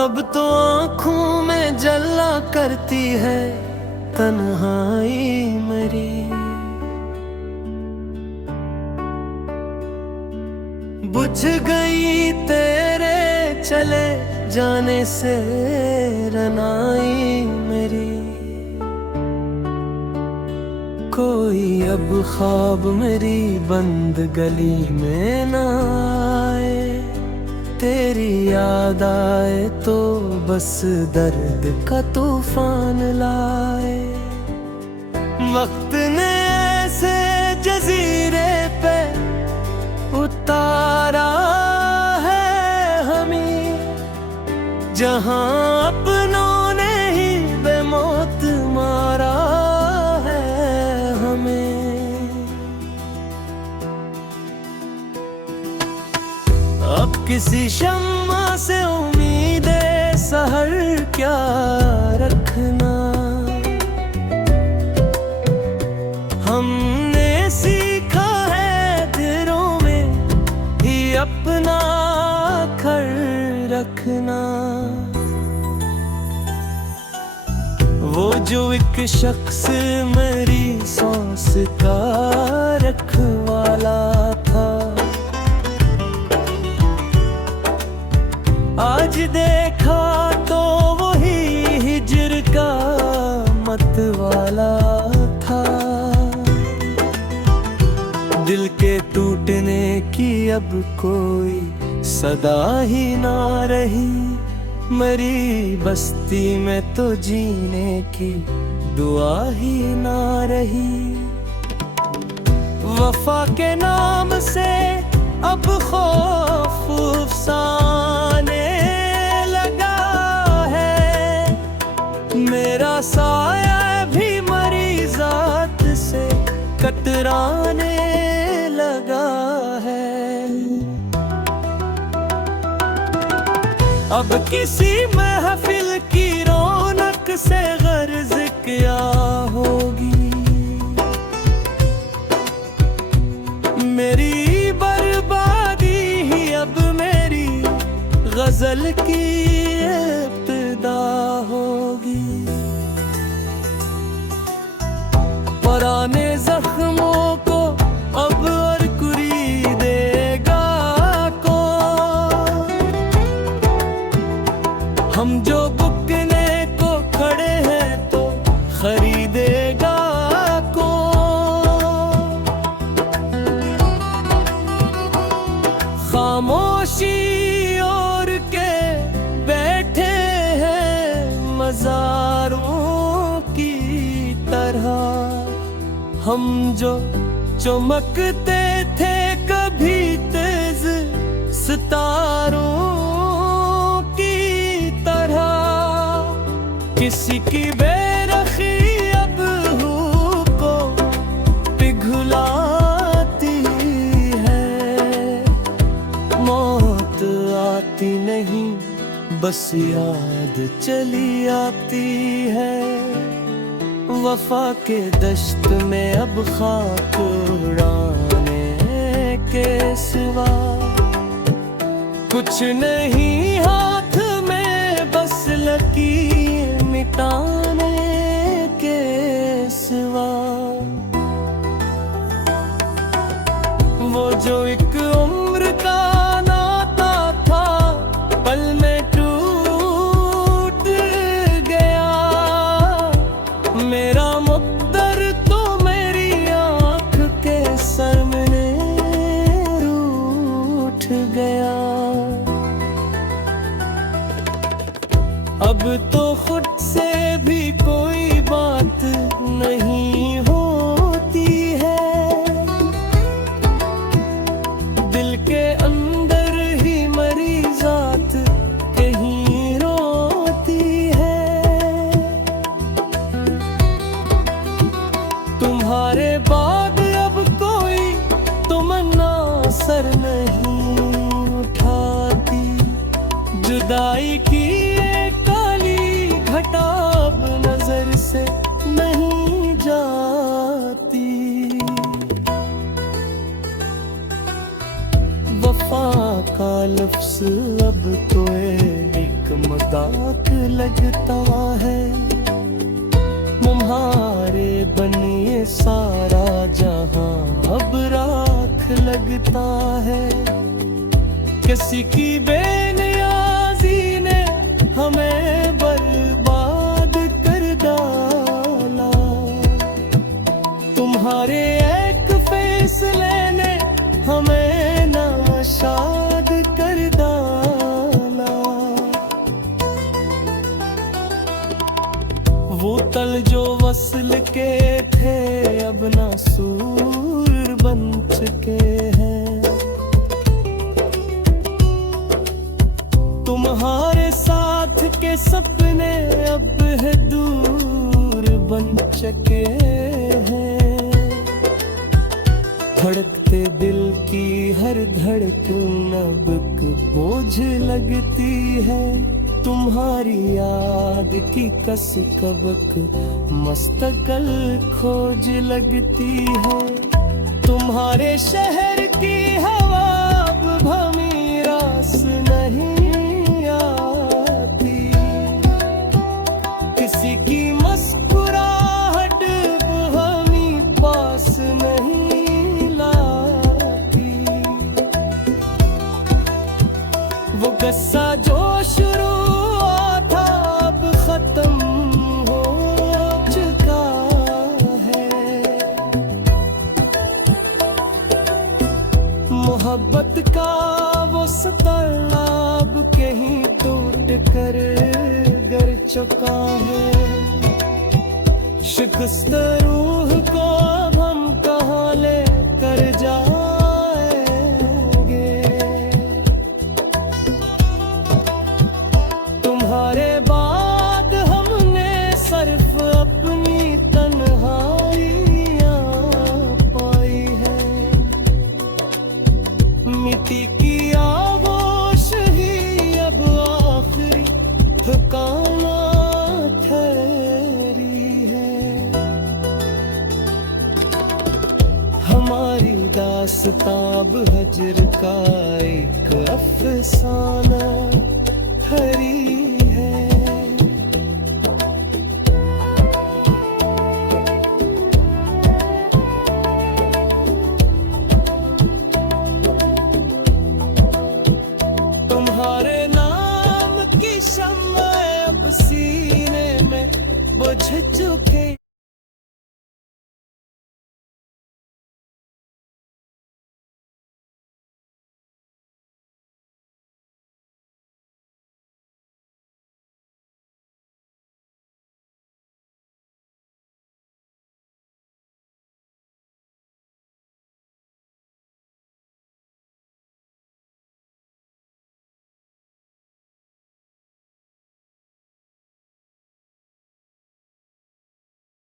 अब तो आँखों में जला करती है तन्हाई मेरी। बुझ गई तेरे चले जाने से रनाई मेरी। कोई अब ख्वाब मेरी बंद गली में ना आए, तेरी याद आए तो बस दर्द का तूफान लाए। वक्त ने ऐसे जजीरे पे उतारा है हमें, जहां अपनों ने ही बेमौत मारा है हमें। अब किसी शम्मा से उम्मीदे सहर क्या रखना, हमने सीखा है दिलों में ही अपना घर रखना। वो जो एक शख्स मेरी सांस का रखवाला था, आज देखा तो वही हिज्र का मतवाला था। दिल के टूटने की अब कोई सदा ही ना रही, मेरी बस्ती में तो जीने की दुआ ही ना रही। वफा के नाम से अब खौफ अफसाने लगा है, मेरा साया भी मरी जात से कतराने लगा है। अब किसी महफिल की रौनक से गर्ज क्या होगी, मेरी बर्बादी ही अब मेरी गजल की इब्तिदा होगी। पुराने जख्मों को अब और कुरी देगा कौन, हम जो बुकने को खड़े हैं तो खरीदेगा कौन। खामोशी और के बैठे हैं मज़ारों की तरह, हम जो चमकते थे कभी तेज सितारों की तरह। किसी की बेरखी अब रूह को पिघलाती है, मौत आती नहीं बस याद चली आती है। वफा के दश्त में अब खाक उड़ाने के सिवा कुछ नहीं हाथ में, बस लकीर मिटाने के सिवा। वो जो एक उम्र का नाता था पल में टूट गया, मेरा मुक़द्दर तो मेरी आँख के सामने रूठ गया। अब तो खुद से भी कोई बात नहीं होती है, दिल के अंदर ही मरी जात कहीं रोती है। तुम्हारे बाद अब कोई तमन्ना सर नहीं उठाती, जुदाई की घटाब नजर से नहीं जाती। वफा का लफ्ज़ अब तो एक मजाक लगता है। तुम्हारे बनिए सारा जहां अब राख लगता है। किसी की बेनियाजी ने हमें बर्बाद कर डाला। तुम्हारे एक फैसले ने हमें नाशाद कर डाला। वो तल जो वसल के थे अब नासूर बन चुके हैं। तुम्हारे साथ के सपने अब है दूर बन चुके हैं। धड़कते दिल की हर धड़कन अब बोझ लगती है। तुम्हारी याद की कस कबक मस्तकल खोज लगती है। तुम्हारे शहर की हवा अब भमी रास नहीं आती। किसी की मुस्कुराहट हमी पास नहीं लाती। वो गस्सा जो शुरू था अब खत्म हो चुका है। मोहब्बत का वो सताना अब कहीं टूट कर गिर चुका है। शिकस्त रूह को अब हम कहाँ ले कर जाएंगे। तुम्हारे बाद हमने सिर्फ अपनी तन्हाइयाँ पाई है। मिट्टी की आगोश ही अब आखिरी ठिकाना ठहरी है। हमारी दास्तां अब हजर का एक अफसाना ठहरी